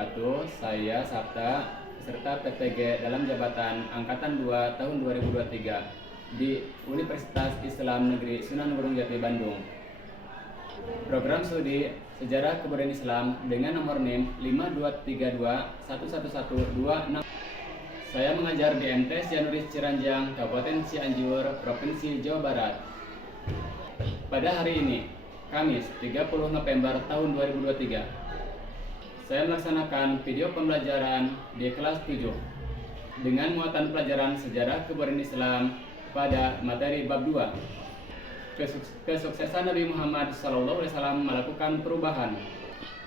wabarakatuh. Saya Sabta, peserta PPG dalam jabatan Angkatan 2 tahun 2023 di Universitas Islam Negeri Sunan Gunung Jati, Bandung. Program studi Sejarah Kebudayaan Islam dengan nomor NIM 5232111126. Saya mengajar di MTs Januris Ciranjang, Kabupaten Cianjur, Provinsi Jawa Barat. Pada hari ini, Kamis 30 November tahun 2023, saya melaksanakan video pembelajaran di kelas 7 dengan muatan pelajaran Sejarah Kebudayaan Islam pada materi bab 2. Kesuksesan Nabi Muhammad SAW melakukan perubahan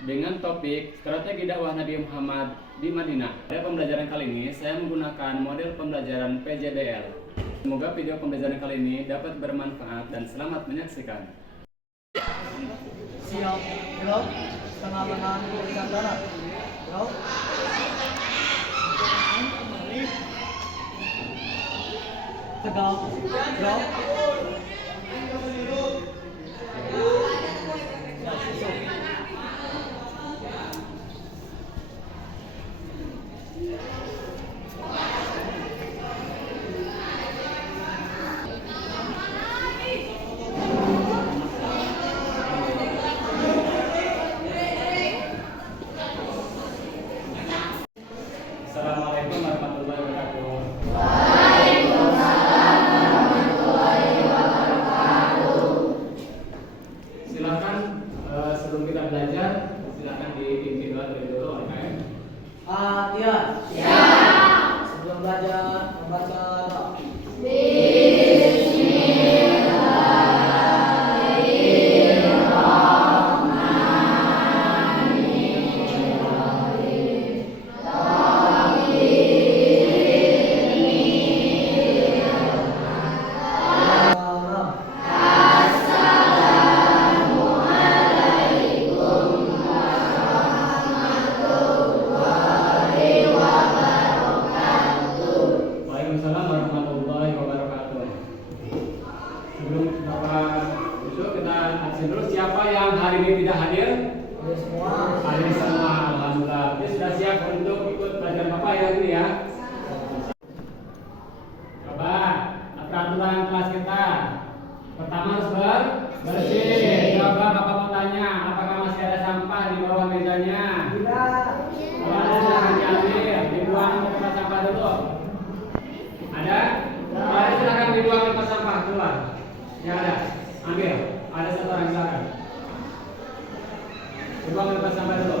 dengan topik strategi dakwah Nabi Muhammad di Madinah. Pada pembelajaran kali ini saya menggunakan model pembelajaran PJBL. Semoga video pembelajaran kali ini dapat bermanfaat dan selamat menyaksikan. Siap, belok, setengah berikan darat. Belok. Tegak, belok. Assalamualaikum warahmatullahi wabarakatuh. Waalaikumsalam warahmatullahi wabarakatuh. Silakan sebelum kita belajar, silakan dipimpin doa terlebih dahulu, oke? Fatihah. Ya. Sebelum belajar, membaca doa. Waalaikumsalam warahmatullahi wabarakatuh. Sebelum Bapak masuk, kita absen dulu. Siapa yang hari ini tidak hadir? Hadir semua. Hadir semua, alhamdulillah. Dia sudah siap untuk ikut pelajaran Bapak ya, ini ya. Coba peraturan kelas kita. Pertama harus bersih. Coba Bapak mau tanya, apakah masih ada sampah di bawah mejanya? Tidak. Kalau ada silakan diambil, dibuang ke tempat sampah dulu. Ada? Ada, silakan dibuang ke tempat sampah keluar. Ya ada, ambil. Ada satu orang, silakan. Dibuang ke tempat sampah dulu.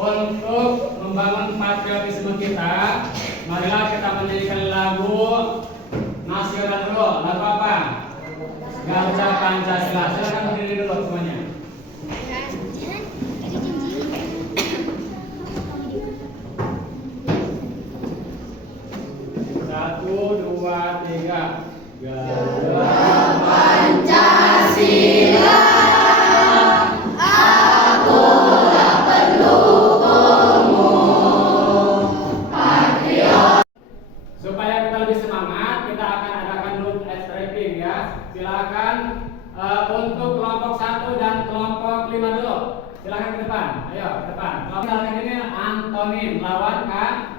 Untuk membangun patriotisme kita, marilah kita menyanyikan lagu nasional dulu. Lagu apa? Garuda Pancasila. Silakan berdiri dulu semuanya. Satu, dua, tiga. Garuda Pancasila, aku tak pendukungmu. Patriot. Supaya kita lebih semangat, kita akan adakan dulu stretching ya. Silakan untuk kelompok 1 dan kelompok 5 dulu. Silakan ke depan. Ayo ke depan. Kalau misalkan ini antonim lawan kata.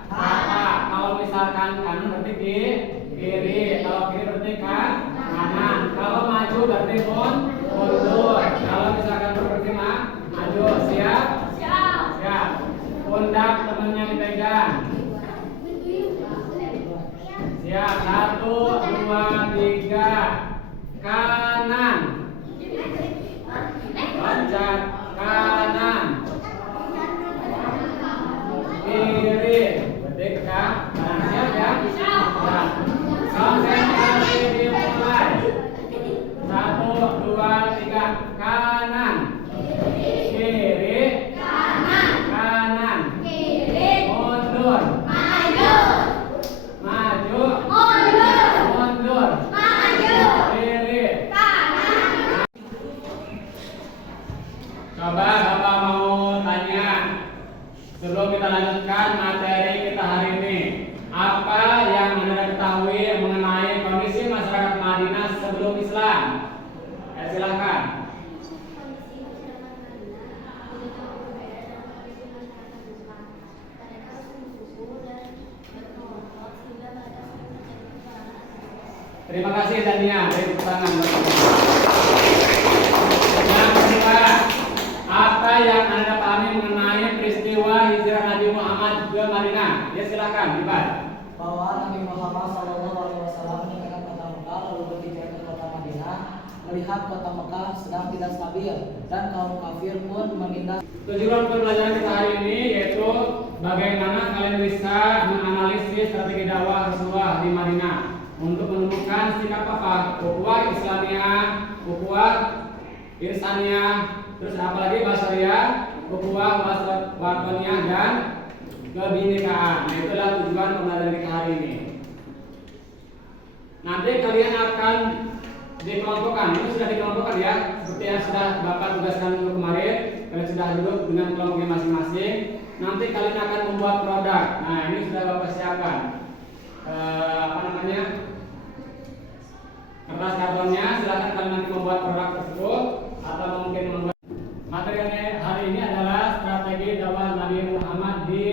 Kalau misalkan kanan berarti di kiri, kalau kiri berarti kanan. Kalau maju berarti mundur. Kalau misalkan berarti maju. Siap? Siap. Pundak temennya dipegang. Siap, 1, 2, 3. Kanan. Loncat kanan. Kiri. Berarti ke kanan. Siap ya? Siap. Konsentrasi dimulai. 1, 2, 3. Kanan. Kiri. Kanan. Mundur. Maju. Mundur. Kiri. Coba Bapak mau tanya sebelum kita lanjutkan materi kita hari ini, apa yang Anda ketahui mengenai kondisi masyarakat Madinah sebelum Islam? Silakan. Terima kasih Dania, dari tangan. Yang kedua, apa yang Anda pahami mengenai peristiwa hijrah Nabi Muhammad ke Madinah? Ya silakan, dibaca. Bahwa Nabi Muhammad SAW meninggalkan kota Mekah lalu berhijrah ke kota Madinah, melihat kota Mekah sedang tidak stabil dan kaum kafir pun menindas. Tujuan pembelajaran kita hari ini yaitu bagaimana kalian bisa menganalisis strategi dakwah Rasulullah di Madinah untuk menemukan sikap apa? Ukhuwah Islamiyah, ukhuwah Irsaniyah, terus apalagi Basariyah, ukhuwah Watoniyah dan kebinekaan. Nah, itulah tujuan pembelajaran kita hari ini. Nanti kalian akan dikelompokkan, itu sudah dikelompokkan ya, seperti yang sudah Bapak tugaskan dulu kemarin. Kalian sudah duduk dengan kelompoknya masing-masing. Nanti kalian akan membuat produk. Nah, ini sudah Bapak siapkan. Kertas kartonnya, silakan kalian nanti membuat produk tersebut atau mungkin membuat. Materialnya hari ini adalah strategi dakwah Nabi Muhammad di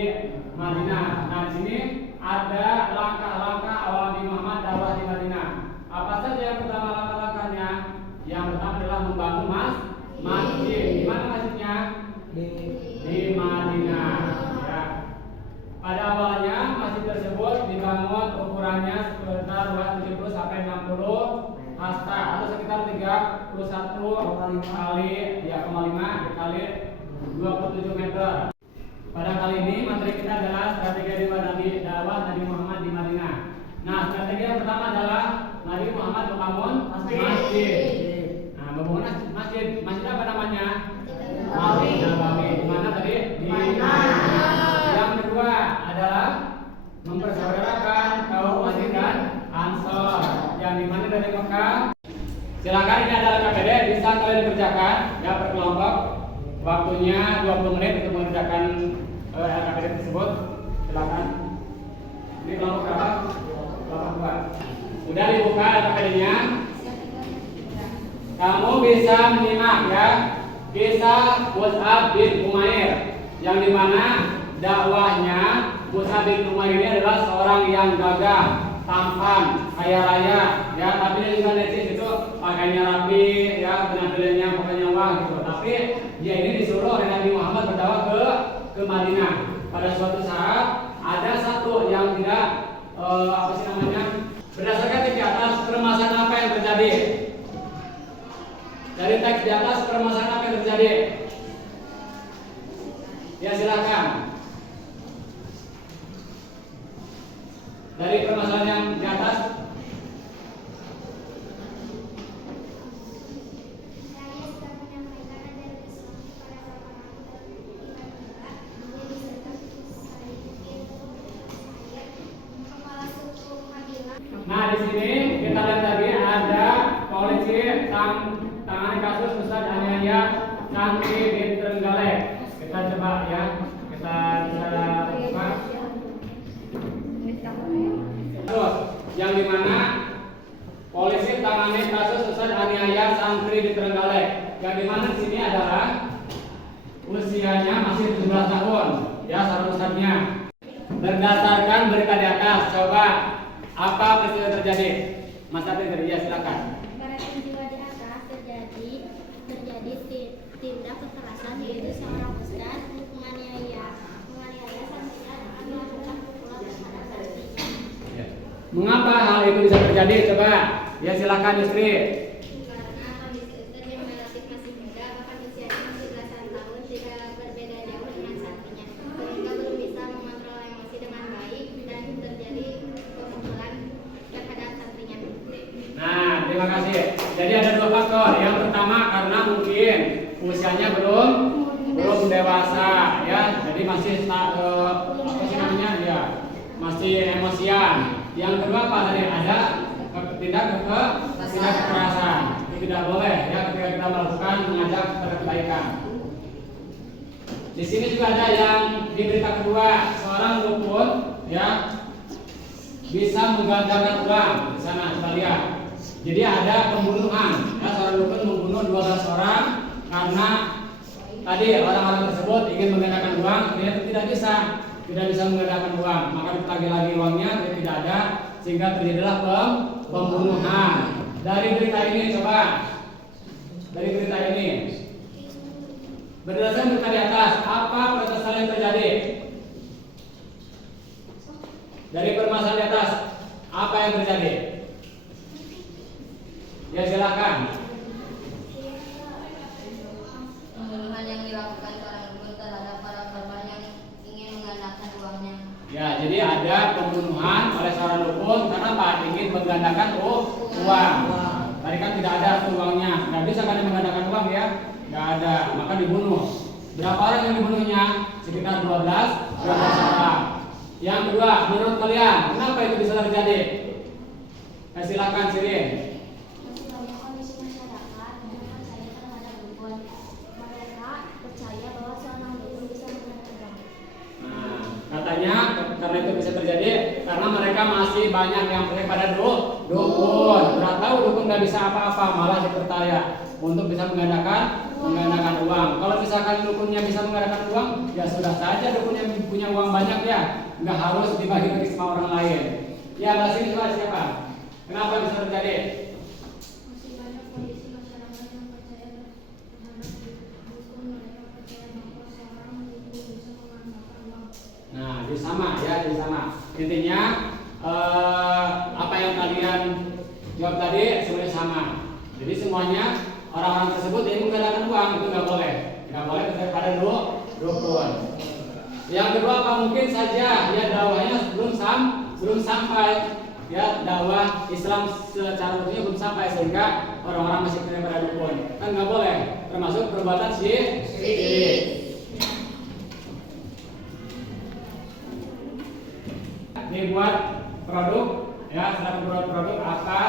Madinah. Nah, di sini ada langkah-langkah awal Nabi Muhammad dakwah di Madinah. Apa saja yang pertama langkah-langkahnya? Yang pertama adalah membangun masjid. Di mana masjidnya? Di Madinah. Ya. Pada awalnya masjid tersebut dibangun ukurannya sekitar 70 sampai 60 hasta atau sekitar 31,5 dikali 27 meter. Pada kali ini materi kita adalah strategi dakwah Nabi Muhammad di Madinah. Nah, strategi yang pertama adalah Nabi Muhammad membangun masjid. Nah, membangun masjid apa namanya? Masjid Nabawi. Di mana tadi? Di Madinah. Yang kedua adalah mempersaudarakan kaum Muhajirin dan Ansor yang dimana dari Mekah. Silakan, ini adalah KPD, bisa kalian dikerjakan ya per kelompok. Waktunya 20 menit untuk mengerjakan KPD tersebut. Silakan. Ini kelompok berapa? Kelompok 2. Sudah dibuka KPD-nya. Kamu bisa menyimak ya kisah Mus'ab bin Umair yang dimana dakwahnya Mus'ab bin Umair ini adalah seorang yang gagah, tampan, kaya raya, ya, tapi dia juga necis, itu pakainya rapi, ya, penampilannya pokoknya wah gitu. Tapi dia ini disuruh oleh Nabi Muhammad berdakwah ke Madinah. Pada suatu saat ada satu yang tidak berdasarkan teks di atas permasalahan apa yang terjadi. Dari teks di atas permasalahan apa yang terjadi? Ya silakan. Dari permasalahan yang di atas. Nah, di sini kita lihat tadi ada polisi tangani kasus Ustadz aniaya santri di Trenggalek. Kita coba ya, kita bisa buka. Terus, yang dimana polisi tangani kasus Ustadz aniaya santri di Trenggalek. Yang dimana di sini adalah usianya masih 17 tahun, ya salah ustadznya. Berdasarkan berita di atas, coba apa peristiwa terjadi? Mas Adi, ya silakan. Pada peristiwa di atas terjadi tindak kekerasan, yaitu seorang ustadz menganiaya santrinya dengan melakukan pukulan terhadap santrinya. Mengapa hal itu bisa terjadi? Coba, ya silakan Yusri. Karena kondisi ustadz yang relatif masih muda, bahkan usianya masih belasan tahun, tidak berbeda jauh dengan santrinya, sehingga belum bisa mengontrol emosi dengan baik dan terjadi pemukulan terhadap santrinya. Nah, terima kasih. Jadi ada dua faktor. Yang pertama karena mungkin usianya belum dewasa, ya. Jadi masih masih emosian. Yang kedua apa tadi? Ada tindak kekerasan. Itu tidak boleh ya ketika kita melakukan mengajak kepada kebaikan. Di sini juga ada yang di berita kedua, seorang dukun ya bisa menggandakan uang. Di sana kita lihat. Jadi ada pembunuhan, ya, seorang dukun membunuh 12 orang karena tadi orang-orang tersebut ingin menggandakan uang, ternyata tidak bisa menggandakan uang, maka ditagih lagi uangnya, dia tidak ada, sehingga terjadilah pembunuhan. Dari berita ini coba. Dari berita ini. Berdasarkan berita di atas, apa protesan yang terjadi? Dari permasalahan di atas, apa yang terjadi? Ya silakan. Pembunuhan yang dilakukan seorang dukun terhadap para korban yang ingin menggandakan uangnya. Ya, jadi ada pembunuhan oleh seorang dukun karena Pak ingin menggandakan uang. Tadi kan tidak ada uangnya, nggak bisa kan menggandakan uang ya, nggak ada, maka dibunuh. Berapa orang yang dibunuhnya? Sekitar 12 orang. Yang kedua, menurut kalian, kenapa itu bisa terjadi? Silakan Sirin. Masih banyak kondisi masyarakat yang percaya terhadap dukun. Mereka percaya bahwa seorang dukun bisa menggandakan uang. Nah, katanya karena itu bisa terjadi karena mereka masih banyak yang percaya pada dukun. Sudah tahu dukun nggak bisa apa-apa, malah dipercaya untuk bisa menggandakan uang. Kalau misalkan dukunnya bisa menggandakan uang, ya sudah saja dukunnya punya uang banyak ya, nggak harus dibagi-bagi sama orang lain. Ya, bahas ini siapa? Kenapa bisa terjadi? Masih banyak kondisi masyarakat yang percaya terhadap dukun. Mereka percaya bahwa seorang dukun bisa menggandakan uang. Nah, jadi sama ya, jadi sama. Intinya apa yang kalian jawab tadi sebenarnya sama. Jadi semuanya orang-orang tersebut yang menggandakan uang itu nggak boleh percaya pada dukun. Yang kedua, apa mungkin saja ya dakwahnya belum sampai ya, dakwah Islam secara utuhnya belum sampai sehingga orang-orang masih percaya pada dukun. Kan nggak boleh, termasuk perbuatan syirik. Ini buat produk ya, setelah membuat produk apa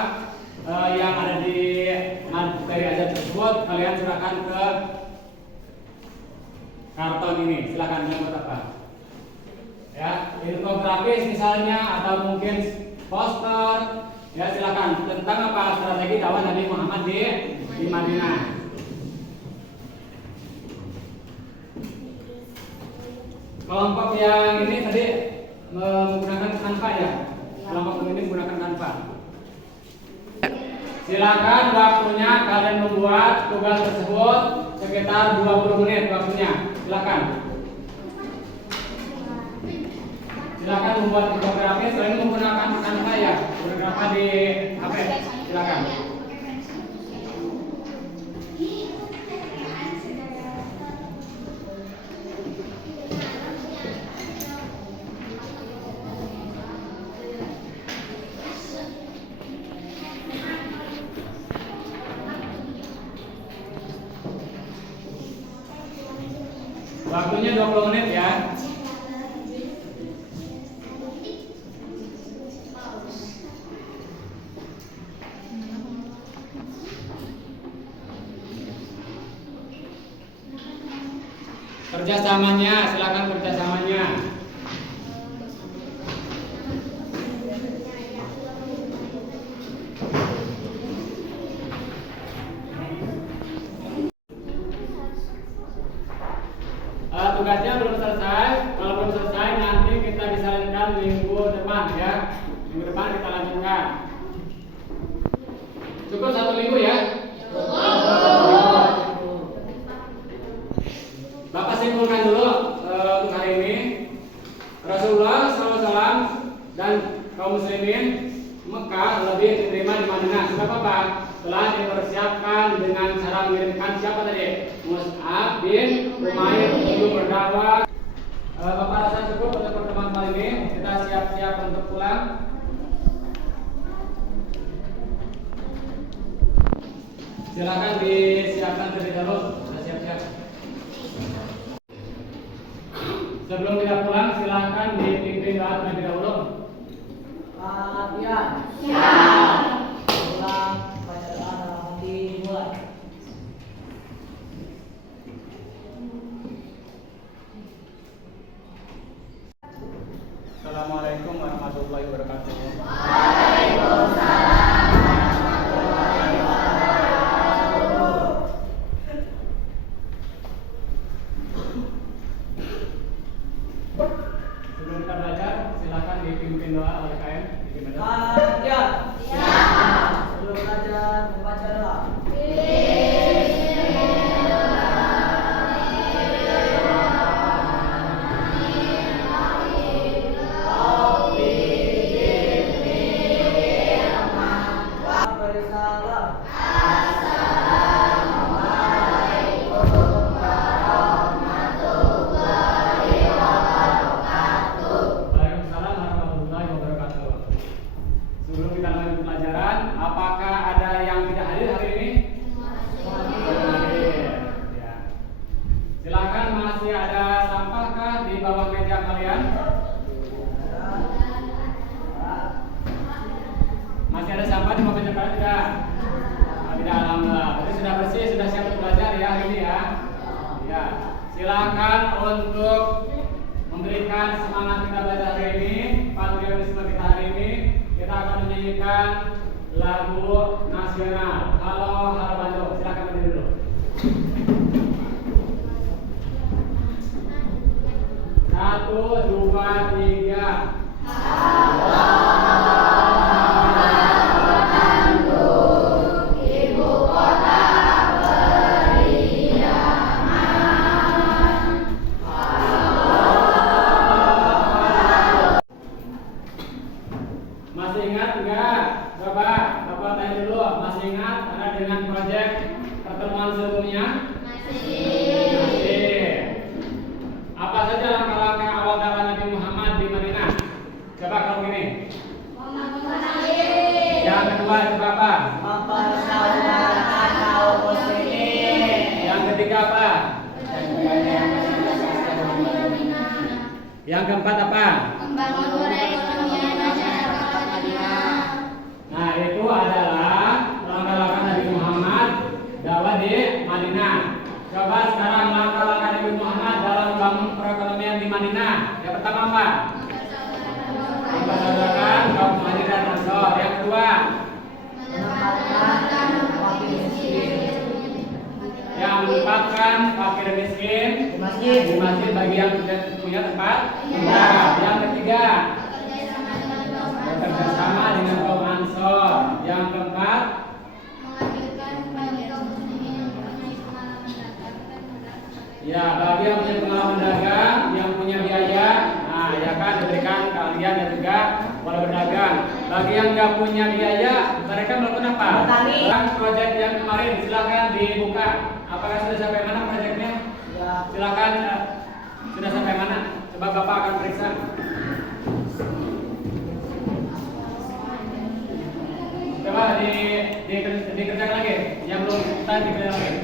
yang ada di materi ajar tersebut, kalian silakan ke karton ini, silakan buat apa ya, infografis misalnya atau mungkin poster ya, silakan tentang apa strategi dakwah Nabi Muhammad di Madinah. Kelompok yang ini tadi menggunakan kanva ya, kelompok ini menggunakan kanva. Silakan waktunya kalian membuat tugas tersebut sekitar 20 menit waktunya. Silakan. Silakan membuat infografis, selain menggunakan kanva ya, beberapa di HP. Silakan. Waktunya 20 menit ya. Kerjasamanya, silakan kerjasamanya. Tugasnya belum selesai. Kalau belum selesai nanti kita disarankan minggu depan ya. Minggu depan kita lanjutkan. Cukup 1 minggu ya? Bapak simpulkan dulu untuk hari ini. Rasulullah SAW dan kaum muslimin Mekah lebih diterima di Madinah. Sebab apa? Telah dipersiapkan dengan cara mengirimkan siapa tadi? Mus'ab bin Umair untuk berdakwah. Bapak rasa cukup untuk pertemuan kali ini. Kita siap-siap untuk pulang. Silakan disiapkan terlebih dahulu. Sudah siap-siap. Sebelum kita pulang, silakan dipimpin doa terlebih dahulu. Latihan. Siap. Pulang baca doa dalam hati mulai. Assalamualaikum warahmatullahi wabarakatuh. Sebelum kita belajar, silakan dipimpin doa oleh KM. Latihan. untuk memberikan semangat kita belajar hari ini, patriotisme kita hari ini, kita akan menyanyikan lagu nasional. Halo, halo Bandung. Silakan berdiri dulu. Satu, dua, tiga. Masih ingat enggak? Coba Bapak tanya dulu. Masih ingat ada dengan proyek pertemuan sebelumnya? Masih. Apa saja langkah-langkah awal dakwah Nabi Muhammad di Madinah? Coba kalau gini. Yang kedua coba apa? Mempersaudaraan kaum muslimin. Yang ketiga apa? Yang keempat apa? Membangun perekonomian masyarakat Madinah. Nah, itu adalah langkah-langkah Nabi Muhammad dakwah di Madinah. Coba sekarang langkah-langkah Nabi Muhammad dalam membangun perekonomian di Madinah. Yang pertama apa? Mempersaudaraan kaum Muhajirin dan Ansor. Yang kedua, yang menempatkan fakir miskin di masjid bagi yang tidak punya tempat tinggal. Yang ketiga, bekerja sama dengan kaum Ansor. Yang keempat, Menganjurkan bagi kaum muslimin yang mempunyai pengalaman dagang dan modal. ya bagi yang punya pengalaman dagang, yang punya biaya, nah ya kan diberikan keahlian dan juga boleh berdagang. Bagi yang nggak punya biaya, mereka melakukan apa? Bertani. Proyek yang kemarin silakan dibuka. Apakah sudah sampai mana proyeknya? Ya. Silakan sudah sampai mana? Coba Bapak akan periksa. Coba dikerjakan lagi. Yang belum tadi dikerjakan lagi.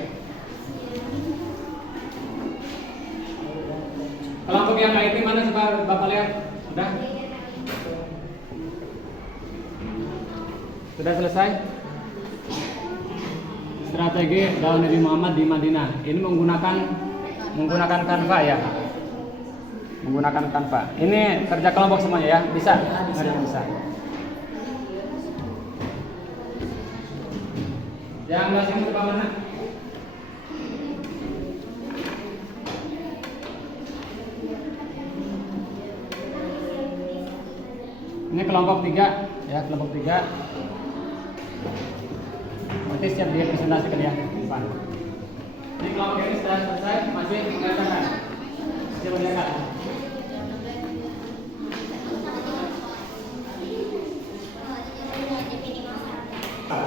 Kelompok yang IT mana coba Bapak lihat? Sudah? Sudah selesai? Strategi dakwah Nabi Muhammad di Madinah. Ini menggunakan Canva ya. Menggunakan Canva. Ini kerja kelompok semuanya ya? Bisa? Bisa. Yang masih coba mana? Ini kelompok 3 ya, kelompok 3. Nanti siap dia presentasikan ya di depan. Ini kelompok ini sudah selesai, masih mengerjakan. Siap mengerjakan.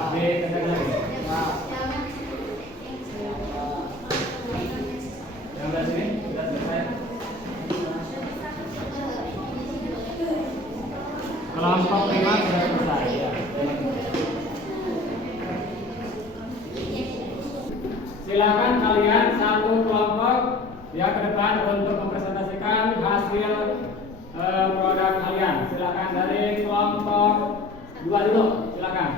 Dikerjakan lagi. Yang dari sini sudah selesai. Kelompok 5 sudah selesai ya. Silakan kalian satu kelompok ya ke depan untuk mempresentasikan hasil produk kalian. Silakan dari kelompok 2 dulu. Silakan.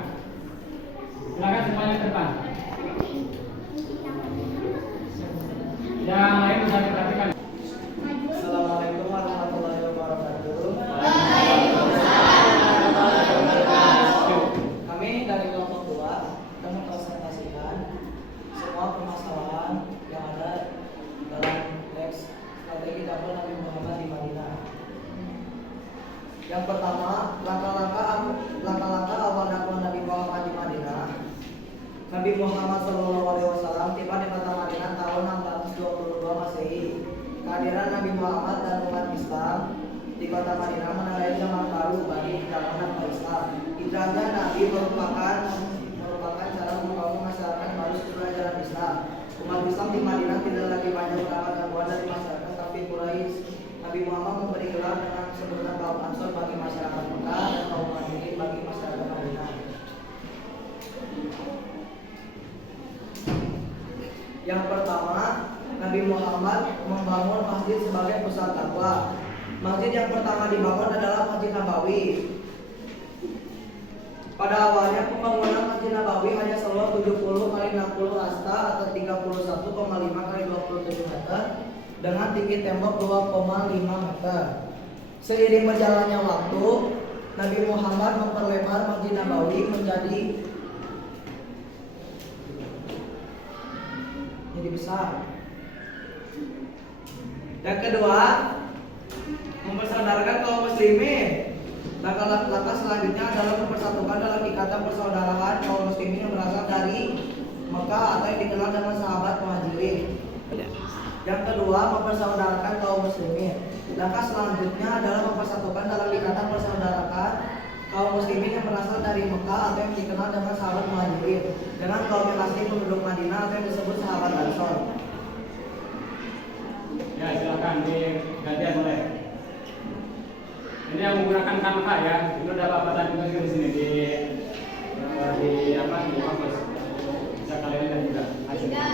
Silakan semuanya ke depan. Yang lain bisa diperhatikan. Assalamualaikum warahmatullahi wabarakatuh. Kami dari kelompok 2 akan mempresentasikan semua permasalahan yang ada dalam teks strategi dakwah Nabi Muhammad di Madinah. Yang pertama, langkah-langkah awal dakwah Nabi Muhammad di Madinah. Nabi Muhammad SAW tiba di kota Madinah tahun 622 Masehi. Kehadiran Nabi Muhammad dan umat Islam di kota Madinah menandai zaman baru bagi dakwah Islam. Hijrahnya Nabi merupakan cara membangun masyarakat baru sesuai ajaran Islam. Umat Islam di Madinah tidak lagi banyak mendapat gangguan dari masyarakat kafir Quraisy. Nabi Muhammad memberi gelar dengan sebutan kaum Ansor bagi masyarakat Mekah dan kaum Muhajirin bagi masyarakat Madinah. Yang pertama, Nabi Muhammad membangun masjid sebagai pusat dakwah. Masjid yang pertama dibangun adalah Masjid Nabawi. Pada awalnya pembangunan Masjid Nabawi hanya seluas 70 x 60 hasta atau 31,5 x 27 meter. dengan tinggi tembok 2,5 meter. Seiring berjalannya waktu, Nabi Muhammad memperlebar Masjid Nabawi menjadi besar. Yang kedua, mempersaudarakan kaum muslimin. Langkah selanjutnya adalah mempersatukan dalam ikatan persaudaraan kaum muslimin yang berasal dari Mekah atau yang dikenal dengan sahabat Muhajirin. Yang kedua, mempersaudarakan kaum muslimin. Langkah selanjutnya adalah mempersatukan dalam ikatan persaudaraan kaum muslimin yang berasal dari Mekah atau yang dikenal dengan sahabat Muhajirin dengan kaum asli penduduk Madinah atau yang disebut sahabat Ansor. Ya, silakan digantian boleh. Ini yang menggunakan kanva ya. Ini udah Bapak tadi juga di sini di kampus. Bisa kalian lihat juga. Tiga,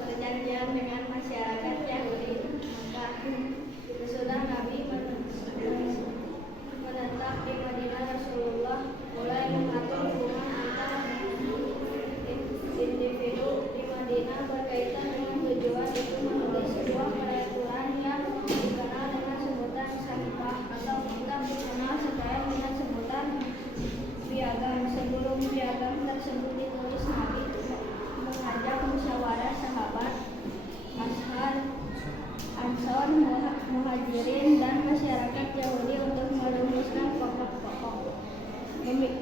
perjanjian dengan masyarakat Yahudi Mekah. Sesudah Nabi menetap di Madinah, Rasulullah mulai mengatur hubungan antar individu di Madinah berkaitan dengan tujuan itu menulis sebuah peraturan yang dikenal dengan sebutan Sahifah atau kitab dikenal sekalian dengan sebutan piagam. Sebelum piagam tersebut ditulis, Nabi mengajak musyawarah sahabat, Ansor, Muhajirin, dan masyarakat Yahudi untuk merumuskan pokok-pokok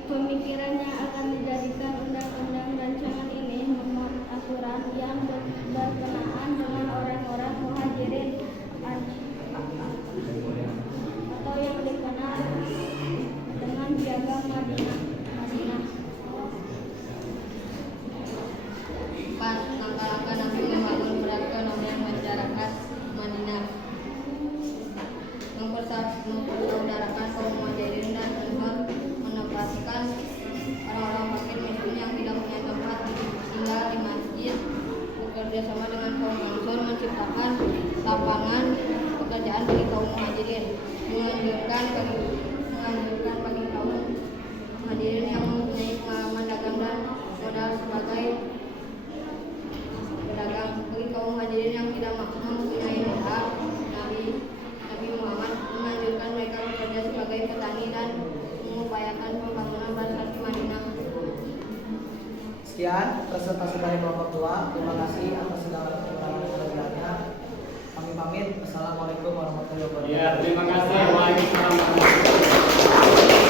pemikiran yang akan dijadikan undang-undang. Rancangan ini memuat aturan yang berkenaan dengan orang-orang Muhajirin atau yang dikenal dengan piagam Madinah. 4. Langkah-langkah Nabi membangun perekonomian masyarakat Madinah. Mempersaudarakan kaum Muhajirin dan Ansor, menempatkan orang-orang fakir miskin yang tidak punya tempat tinggal di masjid, bekerja sama dengan kaum Ansor menciptakan lapangan pekerjaan bagi kaum Muhajirin, menganjurkan bagi kaum Muhajirin yang mempunyai pengalaman dagang dan modal sebagai pedagang. Bagi kaum Muhajirin yang tidak mempunyai modal, Nabi Muhammad menganjurkan mereka bekerja sebagai petani dan mengupayakan pembangunan Madrasah Madinah. Sekian presentasi dari kelompok 2. Terima kasih atas segala kekurangan-kelebihannya. Kami pamit. Assalamualaikum warahmatullahi wabarakatuh. Ya, terima kasih. Waalaikumsalam warahmatullahi wabarakatuh.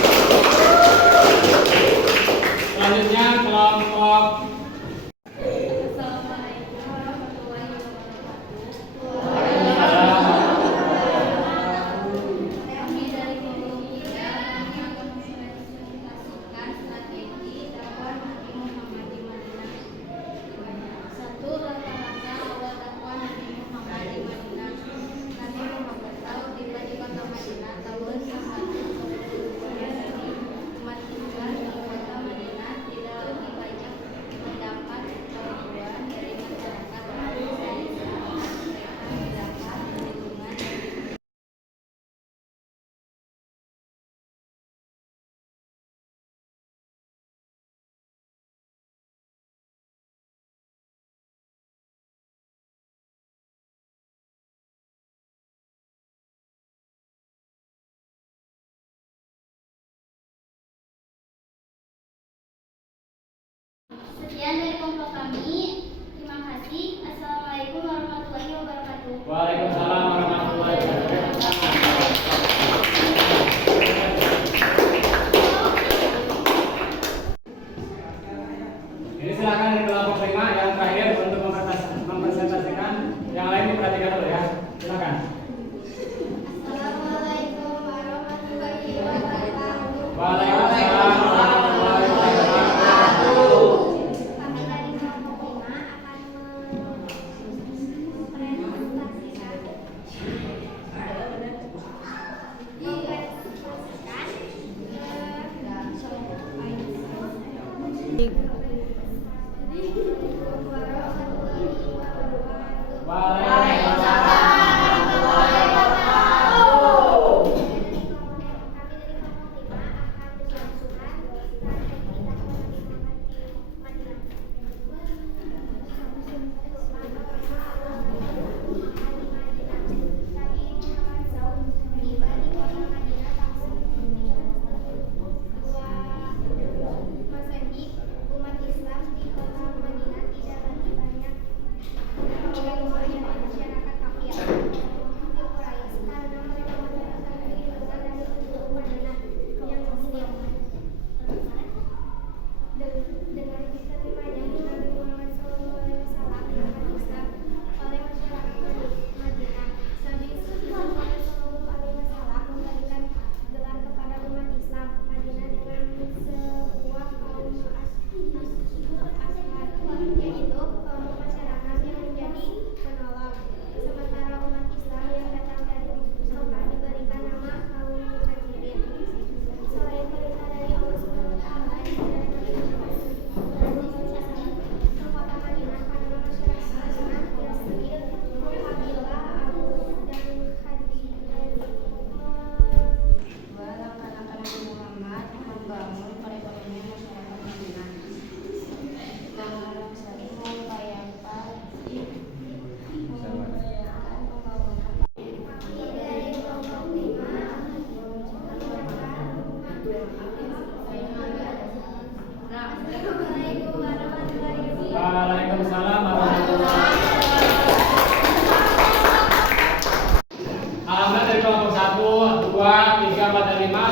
Selanjutnya kelompok Assalamualaikum warahmatullahi wabarakatuh. Kami dari kelompok 3 akan mempresentasikan strategi dakwah Nabi Muhammad di Madinah. 1. Rata-rata awal dakwah Nabi Muhammad di Madinah. Nabi Muhammad tiba di kota Madinah tahun 122 Masehi. Umat Islam di kota Madinah tidak lebih banyak mendapat bantuan dari masyarakat Bani Sa'ida. Mereka mendapat perlindungan dari Sekian dari kelompok kami. Terima kasih. Assalamualaikum warahmatullahi wabarakatuh. Waalaikumsalam warahmatullahi wabarakatuh. Ini silakan dari kelompok 5 yang terakhir untuk mempresentasikan. Yang lain diperhatikan dulu ya. Silakan. Assalamualaikum warahmatullahi wabarakatuh. Waalaikumsalam warahmatullahi wabarakatuh. Kami dari kelompok 5 akan mempresentasikan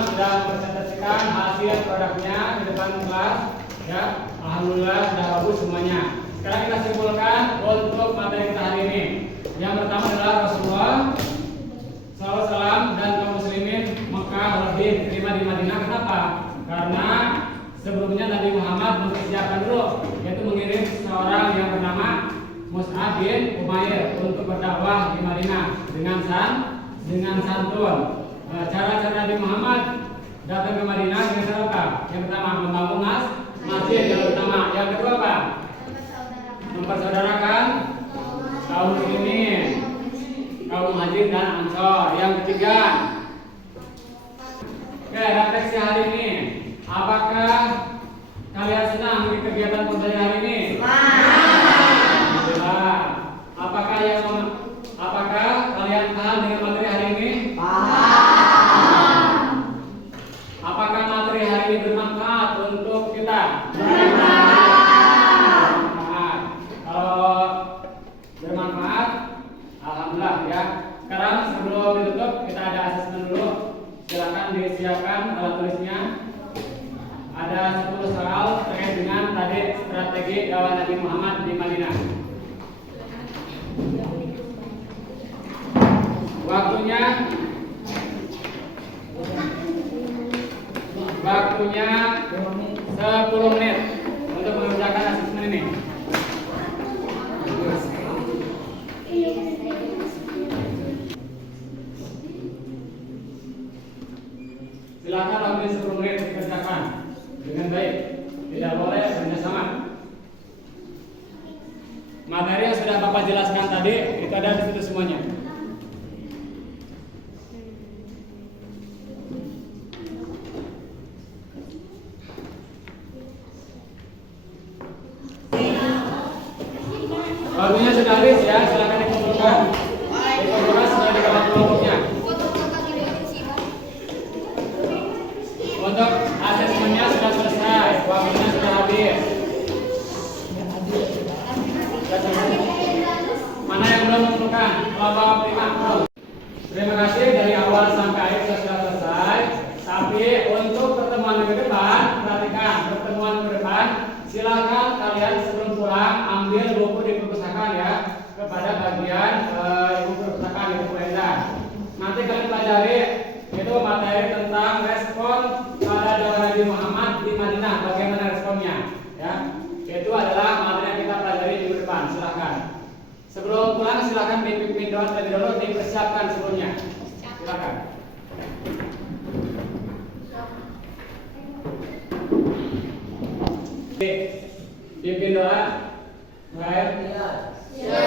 sudah mempresentasikan hasil produknya di depan kelas. Ya, alhamdulillah sudah bagus semuanya. Sekarang kita simpulkan untuk materi kita hari ini. Yang pertama adalah Rasulullah SAW dan kaum muslimin Mekah lebih diterima di Madinah. Kenapa? Karena sebelumnya Nabi Muhammad mempersiapkan dulu, yaitu mengirim seorang yang bernama Mus'ab bin Umair untuk berdakwah di Madinah dengan santun. Cara Nabi Muhammad datang ke Madinah dengan cara apa? Yang pertama membangun masjid yang pertama. Yang kedua apa? Mempersaudarakan kaum muslimin, kaum muhajir dan ansor. Yang ketiga, refleksi hari ini. Apakah kalian senang mengikuti kegiatan pembelajaran hari ini? Alhamdulillah. Apakah kalian paham dengan materi hari ini? Paham. Apakah materi hari ini bermanfaat untuk kita? Bermanfaat. Kalau bermanfaat, alhamdulillah ya. Sekarang sebelum ditutup kita ada asesmen dulu. Silakan disiapkan alat tulisnya. Ada 10 soal terkait dengan tadi strategi dakwah Nabi Muhammad di Madinah. Waktunya 10 menit untuk mengerjakan asesmen ini. Silakan waktu 10 menit dikerjakan dengan baik, tidak boleh kerjasama. Materi yang sudah Bapak jelaskan tadi itu ada di situ semuanya. Waktunya sudah habis ya, silakan dikumpulkan. Dikumpulkan sesuai dengan kelompoknya. Untuk asesmennya sudah selesai, waktunya sudah habis. Mana yang belum mengumpulkan? Kelompok 5. Terima kasih dari awal sampai akhir sudah selesai. Tapi untuk pertemuan ke depan, perhatikan pertemuan ke depan. Silakan kalian sebelum pulang ambil buku di perpustakaan ya, kepada bagian ibu perpustakaan ibu Enda. Nanti kalian pelajari itu materi tentang respon pada dakwah Nabi Muhammad di Madinah, bagaimana responnya ya. Itu adalah materi yang kita pelajari di depan. Silakan sebelum pulang silakan dipimpin doa terlebih dahulu, dipersiapkan sebelumnya. Silakan. Pimpin doa. Baik. Ya.